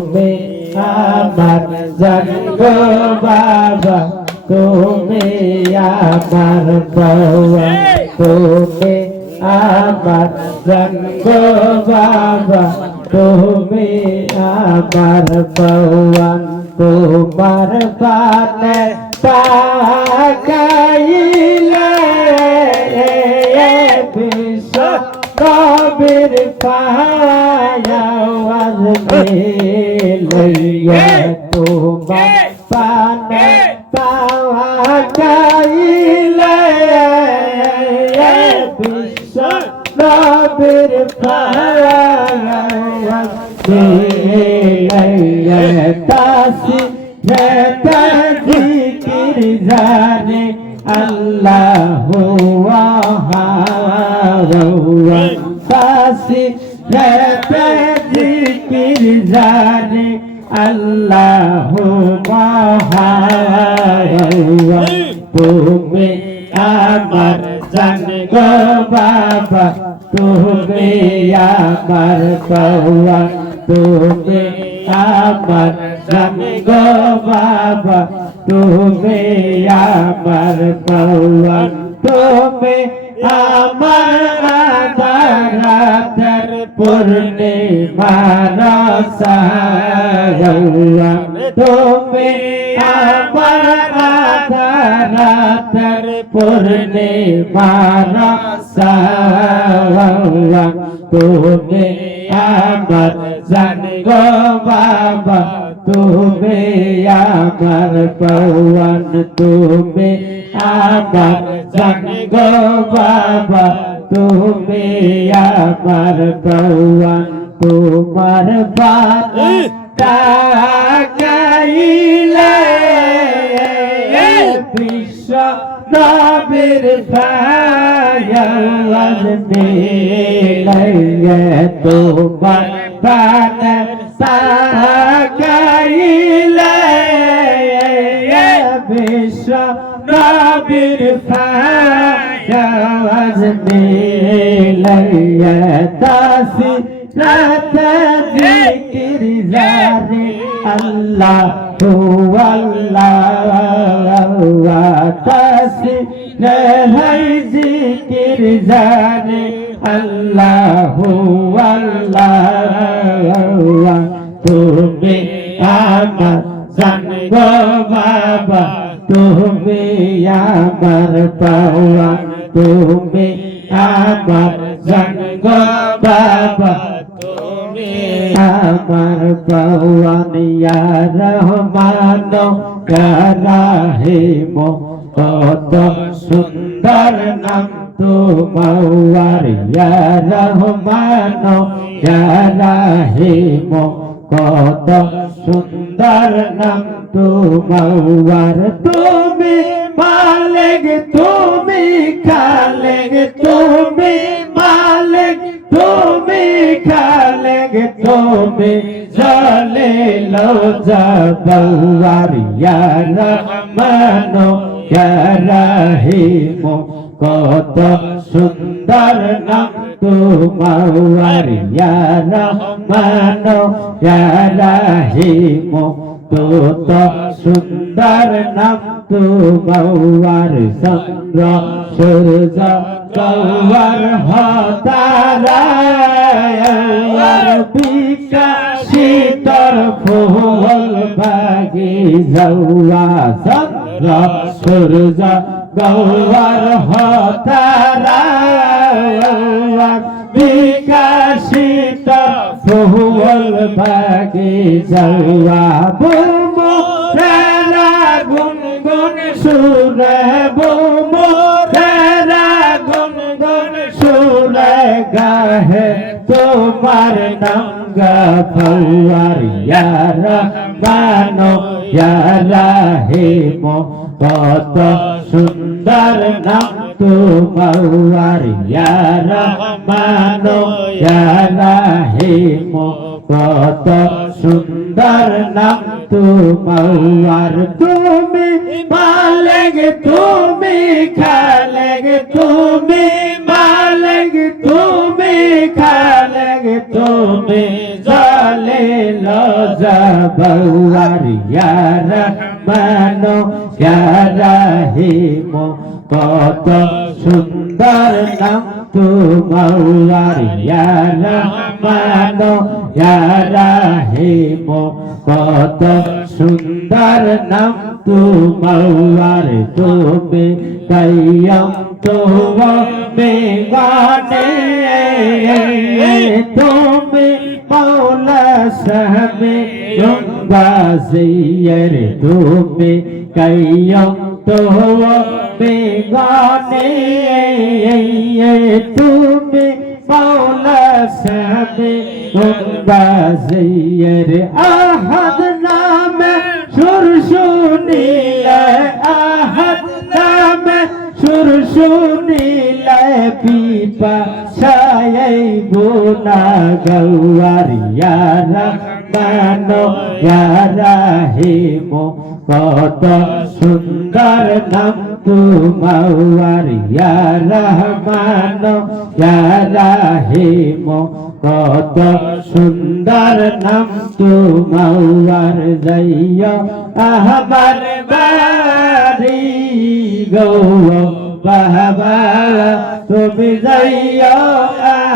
তুমি আমার জন্ম বাবা, তুমি আমার বাবা, তুমি আমার জন্ম বাবা, তুমি আমার বাবা, তোমার পানে পাকাইলে বিশ্ব কবির পায়াওয়াজ লইয়া তোমার পানে পাকাইলে বিশ্ব কবির পায়াওয়াজ তাসি জিকির জানে আল্লাহ তাসি জিকির জানে আল্লাহ তুমি আমার জান গো বাবা, তুমি আমার পাওয়া তুমি আমার জান বাবা, তুমি আমার পাওয়া তুমি আমার পূর্ণিমার সায়া তুমি আমার আধারাতের পূর্ণিমার সায়া তুমি আমার জান গো বাবা। তুমি আমার পওয়ান তুমি আমার জান গো বাবা। তুমি আমার পওয়ান তোমার বাতা গাইলে বিশ্ব নবীর ফায়াজ মিলাইয়ে তোমার বান সাগাইলে বিশ্ব নবীর ফায়াজ আল্লাহ হু আল্লাহ তাসি রাই জিকির জারি আল্লাহ আল্লাহ তুমি আমার জান গো বাবা তুমি আমার পাওয়া তুমি আমার জান গো বাবা তুমি আমার রহমান ইয়া রাহিম কত সুন্দর নাম তোমার ইয়া রহমান ইয়া রাহিম কত সুন্দর নাম তোমার। তুমি মালিক, তুমি খালেক, তুমি মালিক, তুমি খালেক, তুমি জলে লজাবার ইয়া রহমান, ইয়া রাহিম। কত সুন্দর নাম তোমার রহমান রাহিম কত সুন্দর নাম তোমার চন্দ্র সূর্য গৌর হতারা বিকাশিতর ফুল বাগি যাওয়া চন্দ্র সূর্য গৌর হতারা বিকাশিত ফুল বাগি যাওয়া বুমো রানা গুনগুন সুরে বুমো গুনগুন সুরে গাহে তোমার নঙ্গা ফওয়ার ইয়ার মানো ইয়ারাহিম কত সুন্দর নাম তোমার ইয়ার মানো ইয়ারাহিম কত সুন্দর নাম তোমার তুমি মালিক তুমি খালেক তুমি মালিক তুমি খালেক তুমি জল লজাবার ইয়ার মানো ইয়ারাহিম কত সুন্দর নাম তোমার ইয়ার মানো ইয়ারাহিম কত সুন্দর নাম তোমার তুমি কাইয়ম তুমি গানে তুমি মৌলা সাহবে বাজিয়ের তুমি কাইয়ম তুমি গানে তুমি মৌলা সাহবে বাজিয়ের আহাদ নামে সুর শুনিলে আহাদ নামে সুর শুনিলে পিপা, ছায় গুনা গৌয়ারিয়ারা মানো ইয়ারাহিম কত সুন্দর নাম তোমার ইয়ারহমানো ইয়ারাহিম কত সুন্দর নাম তোমার যাইয়া আহমার বাড়ি। গো বাবা তুমি যাইয়া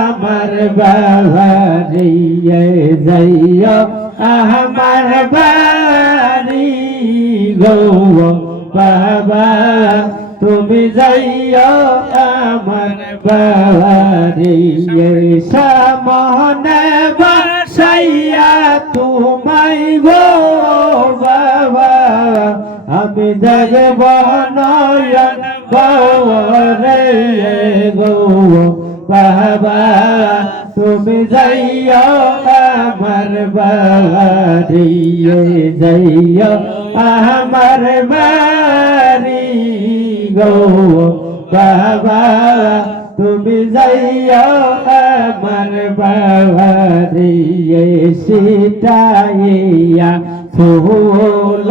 আমার বাড়ি যাইয়া আমার বাড়ি গো বাবা তুমি যাইয়া আমার বাড়ি সামনে আমি জাগব নয়ন গৌরে গো। বাবা, তুমি যাইয়া আমার বাড়ি যাইয়া আমার বাড়ি গো। বাবা, তুমি যাইয়া আমার বাড়ি সিটাইয়া ফুল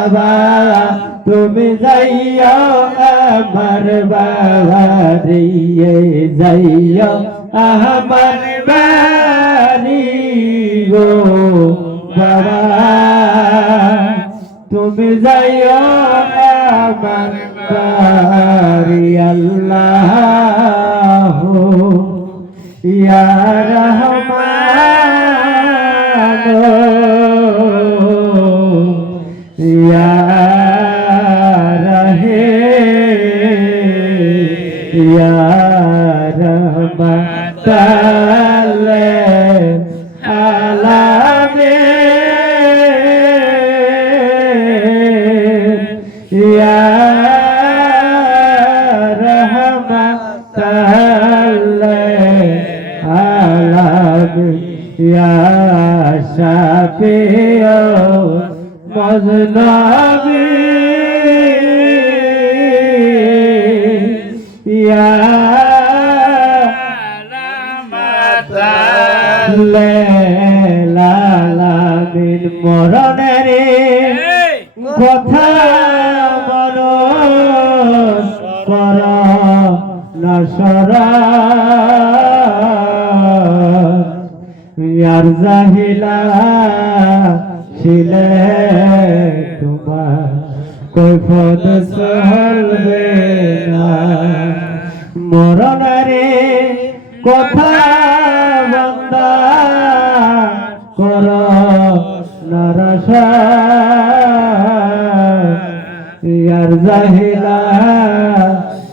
বাবা, তুমি যাইয়া আমার বাড়ি যাইয়া আমার বাড়ি গো বাবা, তুমি যাইয়া আমার বাড়ি আল্লাহ। ইয়া রহমান। ইয়া লালামিন মরণের কথা মরণ কর নসরা ইয়ার জাহিলা ছিলে তোমার কৈফত সলবে না মরণারে কথা বন্দা কর নরসা। ইয়ার জাহিলা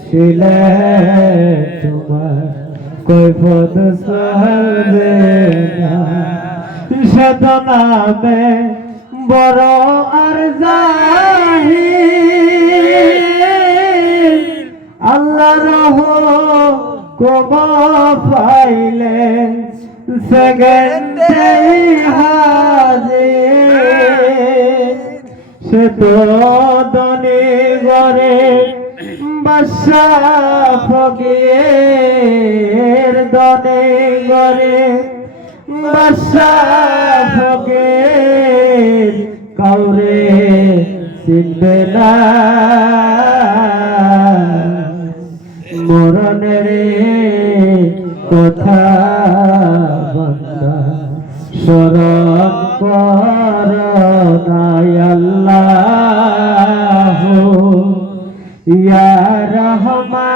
ছিলে তোমার কৈফত সলবে না। শত নামে বড় আর জাহি আল্লাহ রহ পাইলেন, সেকেন্ডে হাজির। সে তো দনি গরে বাসা ফকির দনি গরে বাসা ফকির কাউরে চিনবে না। মরণের কথা স্মরণ কর আল্লাহ। ইয়া রহমান।